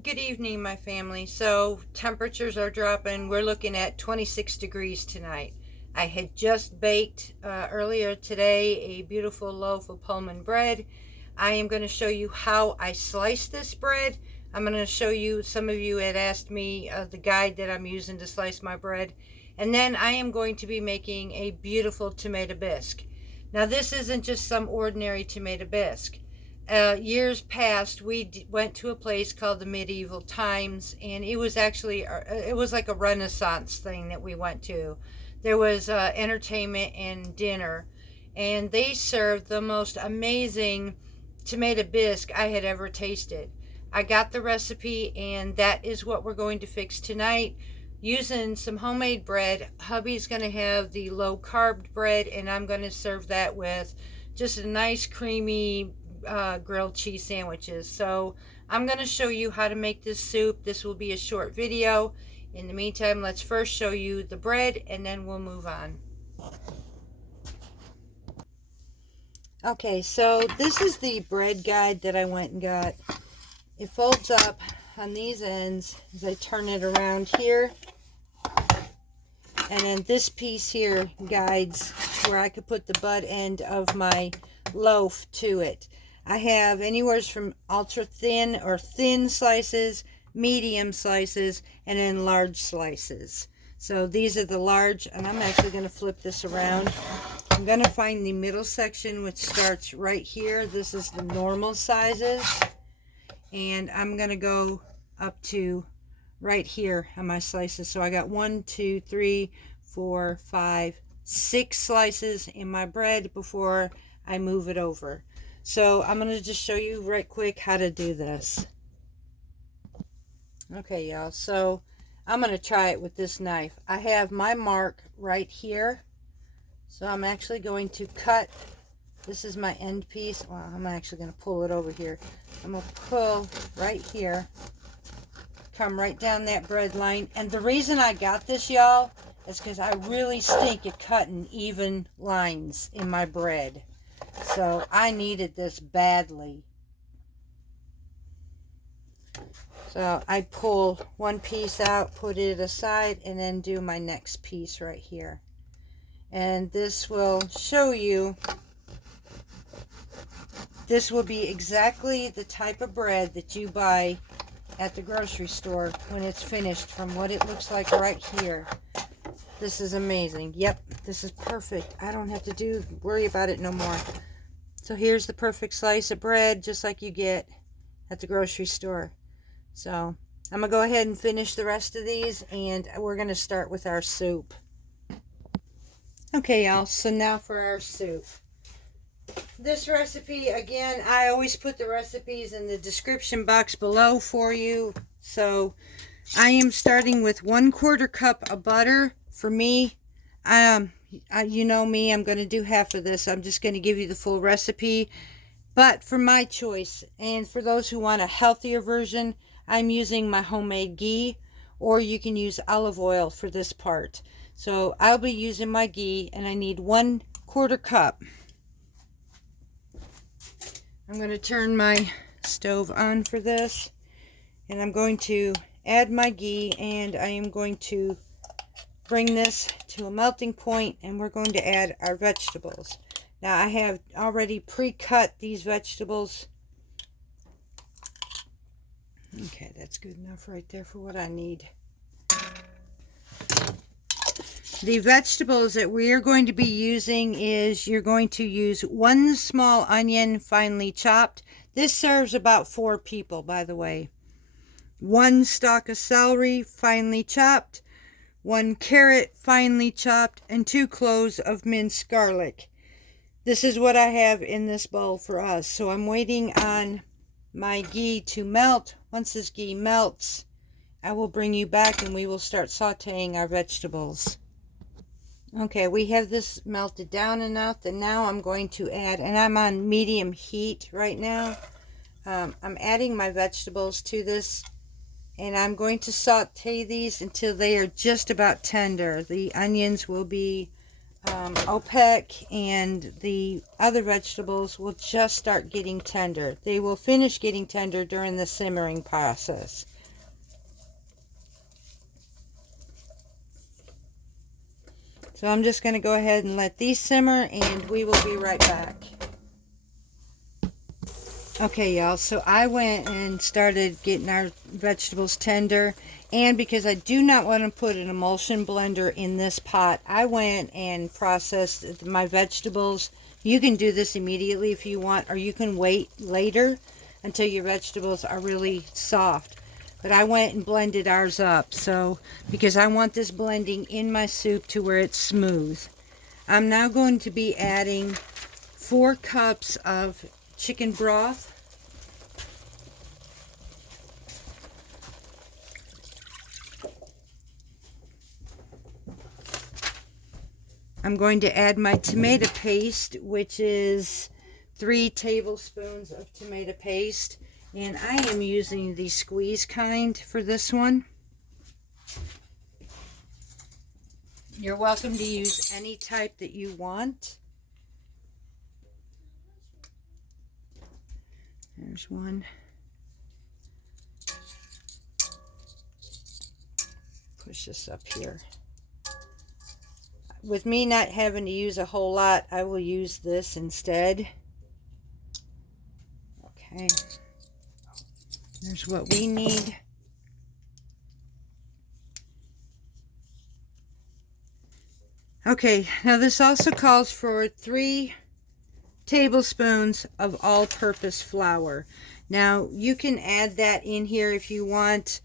Good evening, my family. So temperatures are dropping. We're looking at 26 degrees tonight. I had just baked earlier today a beautiful loaf of Pullman bread. I am going to show you how I slice this bread. I'm going to show you, some of you had asked me the guide that I'm using to slice my bread. And then I am going to be making a beautiful tomato bisque. Now this isn't just some ordinary tomato bisque. Years past, we went to a place called the Medieval Times, and it was actually, it was like a Renaissance thing that we went to. There was entertainment and dinner, and they served the most amazing tomato bisque I had ever tasted. I got the recipe, and that is what we're going to fix tonight. Using some homemade bread. Hubby's going to have the low carb bread, and I'm going to serve that with just a nice creamy grilled cheese sandwiches. So I'm going to show you how to make this soup. This will be a short video. In the meantime, let's first show you the bread and then we'll move on. Okay, so this is the bread guide that I went and got. It folds up on these ends as I turn it around here. And then this piece here guides where I could put the butt end of my loaf to it. I have anywhere from ultra thin or thin slices, medium slices, and then large slices. So these are the large, and I'm actually going to flip this around. I'm going to find the middle section, which starts right here. This is the normal sizes. And I'm going to go up to right here on my slices. So I got 1, 2, 3, 4, 5, 6 slices in my bread before I move it over. So I'm going to just show you right quick how to do this. Okay, y'all, so I'm going to try it with this knife. I have my mark right here. So I'm actually going to cut. This is my end piece. Well, I'm actually going to pull it over here. I'm going to pull right here. Come right down that bread line. And the reason I got this, y'all, is because I really stink at cutting even lines in my bread. So I needed this badly. So I pull one piece out, put it aside, and then do my next piece right here. And this will show you, this will be exactly the type of bread that you buy at the grocery store when it's finished, from what it looks like right here. This is amazing. Yep, this is perfect. I don't have to worry about it no more. So here's the perfect slice of bread, just like you get at the grocery store. So I'm going to go ahead and finish the rest of these, and we're going to start with our soup. Okay, y'all, so now for our soup. This recipe, again, I always put the recipes in the description box below for you. So I am starting with 1/4 cup of butter. For me, you know me, I'm going to do half of this. I'm just going to give you the full recipe. But for my choice, and for those who want a healthier version, I'm using my homemade ghee, or you can use olive oil for this part. So I'll be using my ghee, and I need 1/4 cup. I'm going to turn my stove on for this, and I'm going to add my ghee, and I am going to bring this to a melting point, and we're going to add our vegetables. Now I have already pre-cut these vegetables. Okay, that's good enough right there for what I need. The vegetables that we are going to be using is, you're going to use 1 small onion finely chopped. This serves about 4 people, by the way. 1 stalk of celery finely chopped. 1 carrot finely chopped, and 2 cloves of minced garlic. This is what I have in this bowl for us. So I'm waiting on my ghee to melt. Once this ghee melts, I will bring you back and we will start sauteing our vegetables. Okay, we have this melted down enough that now I'm going to add, and I'm on medium heat right now. I'm adding my vegetables to this, and I'm going to saute these until they are just about tender. The onions will be OPEC and the other vegetables will just start getting tender. They will finish getting tender during the simmering process. So I'm just going to go ahead and let these simmer, and we will be right back. Okay, y'all, so I went and started getting our vegetables tender, and because I do not want to put an emulsion blender in this pot, I went and processed my vegetables. You can do this immediately if you want, or you can wait later until your vegetables are really soft. But I went and blended ours up, so because I want this blending in my soup to where it's smooth. I'm now going to be adding 4 cups of chicken broth. I'm going to add my tomato paste, which is 3 tablespoons of tomato paste. And I am using the squeeze kind for this one. You're welcome to use any type that you want. There's one. Push this up here. With me not having to use a whole lot, I will use this instead. Okay. There's what we need. Okay, now this also calls for 3 tablespoons of all-purpose flour. Now, you can add that in here if you want,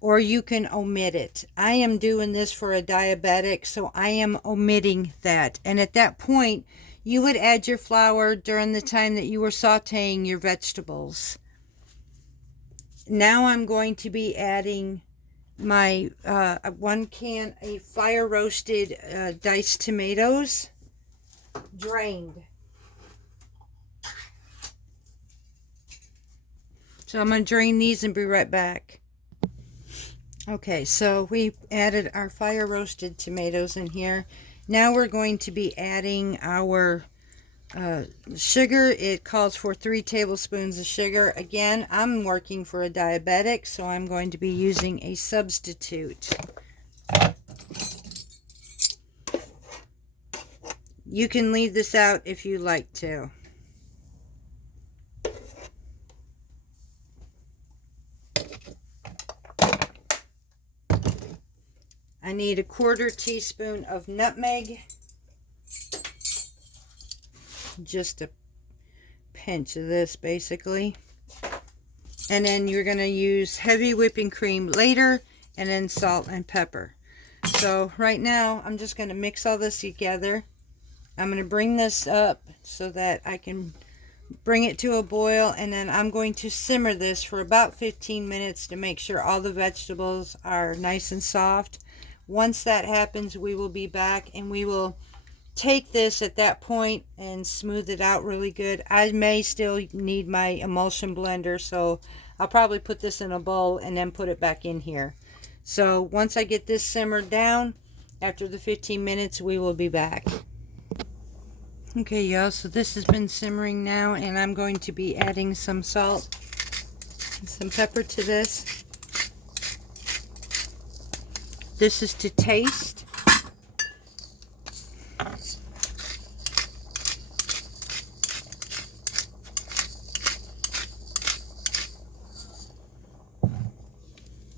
or you can omit it. I am doing this for a diabetic, so I am omitting that. And at that point, you would add your flour during the time that you were sauteing your vegetables. Now I'm going to be adding my 1 can of fire roasted diced tomatoes, drained. So I'm going to drain these and be right back. Okay, so we added our fire roasted tomatoes in here. Now we're going to be adding our sugar. It calls for 3 tablespoons of sugar. Again, I'm working for a diabetic, so I'm going to be using a substitute. You can leave this out if you like to. I need a 1/4 teaspoon of nutmeg. Just a pinch of this basically. And then you're going to use heavy whipping cream later, and then salt and pepper. So right now I'm just going to mix all this together. I'm going to bring this up so that I can bring it to a boil, and then I'm going to simmer this for about 15 minutes to make sure all the vegetables are nice and soft. Once that happens, we will be back and we will take this at that point and smooth it out really good. I may still need my emulsion blender, so I'll probably put this in a bowl and then put it back in here. So once I get this simmered down, after the 15 minutes, we will be back. Okay, y'all, so this has been simmering now, and I'm going to be adding some salt and some pepper to this. This is to taste.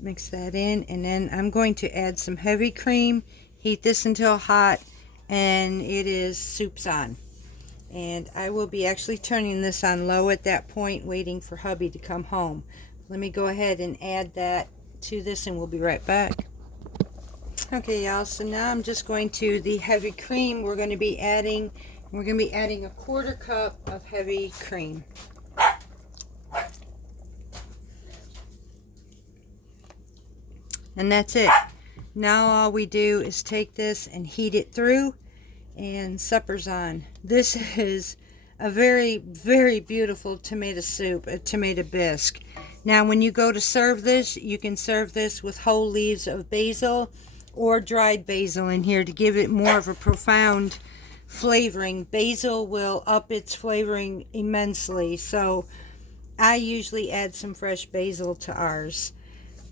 Mix that in, and then I'm going to add some heavy cream, heat this until hot, and it is soup's on. And I will be actually turning this on low at that point, waiting for hubby to come home. Let me go ahead and add that to this, and we'll be right back. Okay, y'all, so now I'm just going to the heavy cream we're going to be adding. We're going to be adding a 1/4 cup of heavy cream. And that's it. Now all we do is take this and heat it through, and supper's on. This is a very, very beautiful tomato soup, a tomato bisque. Now when you go to serve this, you can serve this with whole leaves of basil, or dried basil in here to give it more of a profound flavoring. Basil will up its flavoring immensely, so I usually add some fresh basil to ours.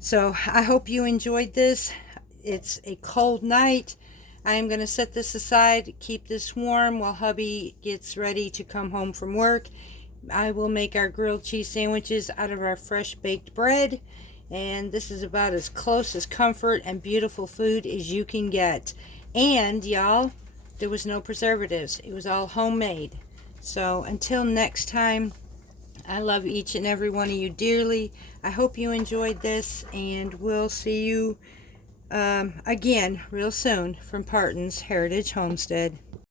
So I hope you enjoyed this. It's a cold night. I am going to set this aside, keep this warm while hubby gets ready to come home from work. I will make our grilled cheese sandwiches out of our fresh baked bread. And this is about as close as comfort and beautiful food as you can get. And y'all, there was no preservatives. It was all homemade. So until next time, I love each and every one of you dearly. I hope you enjoyed this, and we'll see you again real soon from Parton's Heritage Homestead.